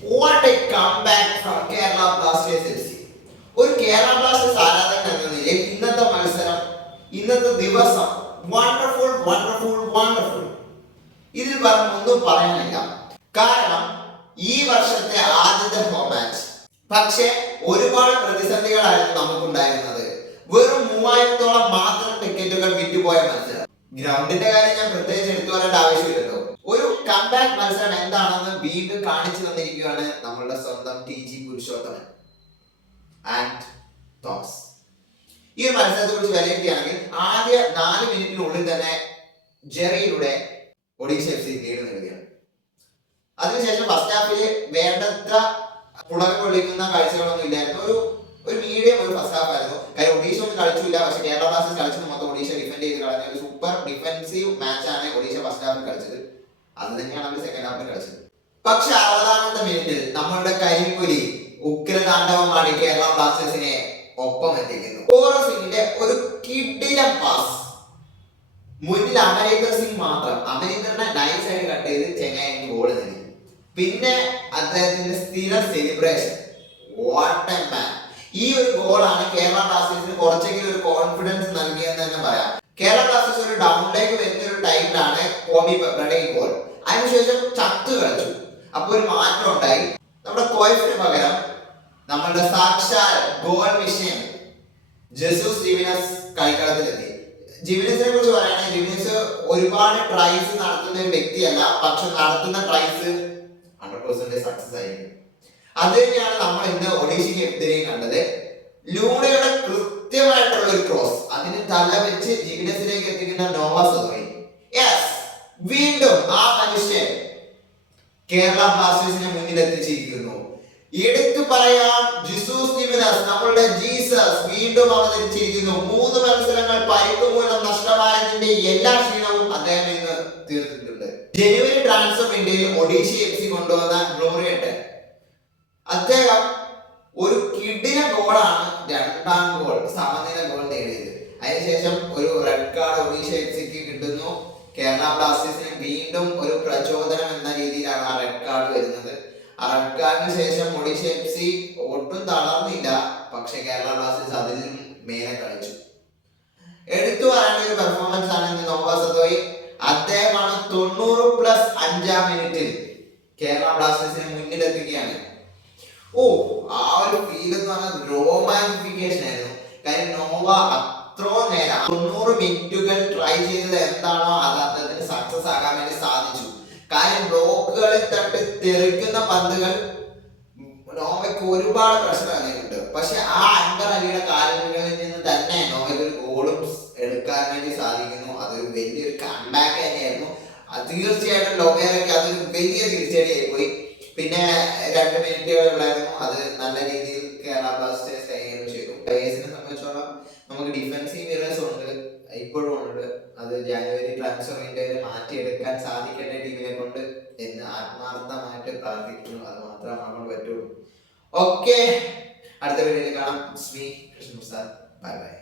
What a comeback from Kerala Blasters FC. ഒരു Kerala Blasters ആരാധകൻ എന്ന നിലയിൽ ഇന്നത്തെ മത്സരം, ഇന്നത്തെ ദിവസം വണ്ടർഫുൾ വണ്ടർഫുൾ വണ്ടർഫുൾ. ഇതിൽ ഒന്നും പറയാനില്ല. കാരണം ഈ വർഷത്തെ ആദ്യത്തെ ഹോം മാച്ച്. പക്ഷേ ഒരുപാട് പ്രതിസന്ധികളായിരുന്നു നമുക്കുണ്ടായിരുന്നത്. വെറും 3000-ഓളം മാത്രം ടിക്കറ്റുകൾ വിറ്റുപോയ മത്സരം. ഗ്രൗണ്ടിന്റെ കാര്യം ഞാൻ പ്രത്യേകിച്ച് എടുത്തു പറയേണ്ട ആവശ്യമില്ലല്ലോ. ഒരു കംബാക്ക് മത്സരം എന്താണെന്ന് വീണ്ടും കാണിച്ചു തന്നിരിക്കുകയാണ് നമ്മളുടെ സ്വന്തം TG പുരുഷോത്തമൻ ആൻഡ് തോമസ്. ഈ ഒരു മത്സരത്തെ കുറിച്ച് വിലയിരുത്തിയാണെങ്കിൽ ആദ്യ 4 മിനിറ്റിനുള്ളിൽ തന്നെ ജെറിയിലൂടെ ഒഡീഷ FC ലീഡ് നേടുകയാണ്. അതിനുശേഷം ഫസ്റ്റ് ഹാഫിൽ വേണ്ടത്ര പുളകം കൊള്ളിക്കുന്ന കാഴ്ചകളൊന്നും ഇല്ലായിരുന്നു. ഒരു മീഡിയം ഒരു ഫസ്റ്റ് ഹാഫ് ആയിരുന്നു. കാര്യം ഒഡീഷ ഒന്നും കളിച്ചില്ല. പക്ഷേ കേരള ബ്ലാസ്റ്റേഴ്സ് കളിച്ചത് മൊത്തം ഒഡീഷ ഡിഫെൻഡ് ചെയ്ത് കളഞ്ഞ ഒരു സൂപ്പർ ഡിഫെൻസീവ് മാച്ചാണ് ഒഡീഷ ഫസ്റ്റ് ഹാഫിൽ കളിച്ചത്. അത് തന്നെയാണ് അവർ സെക്കൻഡ് ഹാഫിൽ കളിച്ചത്. പക്ഷെ 60-ാമത്തെ മിനിറ്റിൽ നമ്മളുടെ കരിമ്പുലി ഉഗ്രതാണ്ഡവമാണ് കേരള ബ്ലാസ്റ്റേഴ്സിനെ ഒപ്പം എത്തിക്കുന്നു. സിംഗിന്റെ ഒരു കിടിലൻ പാസ്, മുന്നിൽ അമരീന്ദർ സിംഗ് മാത്രം. അമരീന്ദറിനെ നൈസ് ആയിട്ട് കട്ട് ചെയ്ത് ചെങ്ങായി ഗോൾ നേടി. പിന്നെ അദ്ദേഹത്തിന്റെ സ്ഥിര സെലിബ്രേഷൻ. What a man. ഈ ഒരു ഗോളാണ് കേരള ബ്ലാസ്റ്റേഴ്സിന് കുറച്ചെങ്കിലും ഒരു കോൺഫിഡൻസ് നൽകിയെന്ന് തന്നെ പറയാം. കേരള ബ്ലാസ്റ്റേഴ്സ് ഒരു ഡൗണിലേക്ക് വരുന്ന ഒരു ടൈമിലാണ് കോബി പെപ്രയുടെ ഈ ഗോൾ. അതിനുശേഷം ചത്ത് കളിച്ചു. അപ്പൊ ഒരു മാറ്റം ഉണ്ടായി. നമ്മുടെ കോയ്ഫിന് പകരം നമ്മളുടെ സാക്ഷാൽ ഗോൾ മിഷൻ ജെസൂസ് ജിമിനസ് കളിക്കളത്തിലെത്തി. ജിമിനസിനെ കുറിച്ച് പറയുകയാണെങ്കിൽ ജിമിനസ് ഒരുപാട് ട്രൈസ് നടത്തുന്ന ഒരു വ്യക്തിയല്ല. പക്ഷെ നടത്തുന്ന ട്രൈസ് 100% സക്സസ് ആയിരിക്കും. അത് തന്നെയാണ് നമ്മൾ ഇന്ന് ഒഡീഷയ്ക്ക് എതിരെയും കണ്ടത്. ലൂണയുടെ കൃത്യമായിട്ടുള്ള ഒരു ക്രോസ്, അതിന് തല വെച്ച് ജിമിനസിലേക്ക് എത്തിക്കുന്ന നോവാ സദോയി. യെസ്, വീണ്ടും ആ മനുഷ്യൻ കേരള ബ്ലാസ്റ്റേഴ്സിനെ മുന്നിൽ എത്തിച്ചിരിക്കുന്നു. എടുത്തു പറയാം, ജെസൂസ് ജിമിനസ്, നമ്മളുടെ ജീസസ് വീണ്ടും അവതരിച്ചിരിക്കുന്നു. 3 മത്സരങ്ങൾ പരിക്ക് മൂലം നഷ്ടമായതിന്റെ എല്ലാ ക്ഷീണവും അദ്ദേഹം ഇന്ന് തീർത്തിട്ടുണ്ട്. ജനുവരി ട്രാൻസ്ഫർ വിൻഡോയിൽ ഒഡീഷ FC കൊണ്ടുവന്ന ഗ്ലോറിയട്ട് അദ്ദേഹം ഒരു കിടില ഗോളാണ്, 2ാം ഗോൾ, സമനില ഗോൾ നേടിയത്. അതിനുശേഷം ഒരു റെഡ് കാർഡ് ഒഡീഷ FCക്ക് കിട്ടുന്നു. കേരള ബ്ലാസ്റ്റേഴ്സിന് വീണ്ടും ഒരു പ്രചോദനം എന്ന രീതിയിലാണ് ആ റെഡ് കാർഡ് വരുന്നത്. ആ റെഡ് കാർഡിന് ശേഷം ഒഡീഷ FC ഒട്ടും തളർന്നില്ല. പക്ഷെ കേരള ബ്ലാസ്റ്റേഴ്സ് അതിലും മേലെ കളിച്ചു. എടുത്തു പറയേണ്ട ഒരു പെർഫോമൻസ് ആണ് ഇന്ന് നോവാ സദോയി. അദ്ദേഹമാണ് 90+5-ാം മിനിറ്റിൽ കേരള ബ്ലാസ്റ്റേഴ്സിനെ മുന്നിലെത്തിക്കുകയാണ്. ആ ഒരു ഫീൽ എന്ന് പറഞ്ഞാൽ റൊമാൻറ്റിഫിക്കേഷൻ ആയിരുന്നു. കാര്യം നോവ അത്രയും നേരം 90 മിനിറ്റുകൾ ട്രൈ ചെയ്തത് എന്താണോ അത് അദ്ദേഹത്തിന് സക്സസ് ആകാൻ വേണ്ടി സാധിച്ചു. കാര്യം ബ്ലോക്കുകളിൽ തട്ട് തെറിക്കുന്ന പന്തുകൾ നോവയ്ക്ക് ഒരുപാട് പ്രശ്നം വന്നിട്ടുണ്ട്. പക്ഷെ ആ അൻവർ അലിയുടെ കാലുകളിൽ നിന്ന് തന്നെ നോവയ്ക്ക് ഒരു ഗോളും എടുക്കാൻ വേണ്ടി സാധിക്കുന്നു. അതൊരു വലിയൊരു കംബാക്ക് തന്നെയായിരുന്നു. തീർച്ചയായിട്ടും ലോകയിലൊക്കെ അതൊരു വലിയ തിരിച്ചടിയായി പോയി. പിന്നെ 2 മിനിറ്റുകളുണ്ടായിരുന്നു. അത് നല്ല രീതിയിൽ കേരള ബ്ലാസ്റ്റേഴ്സ് കൈകാര്യം ചെയ്തു. പ്ലേയേഴ്സിനെ സംബന്ധിച്ചോളം നമുക്ക് ഡിഫൻസീവ് മിറേഴ്സ് ഉണ്ട്, ഇപ്പോഴും ഉണ്ട്. അത് ജനുവരി ട്രാൻസ്ഫർ വിൻഡോയിൽ മാറ്റിയെടുക്കാൻ സാധിക്കേണ്ട ടീമിനെ കൊണ്ട് എന്ന് ആത്മാർത്ഥമായിട്ട് പ്രാർത്ഥിക്കുന്നു. അത് മാത്രമേ നമ്മൾ പറ്റുള്ളൂ. ഓക്കെ, അടുത്ത വീഡിയോയിൽ കാണാം. ശ്രീ കൃഷ്ണ. Bye by.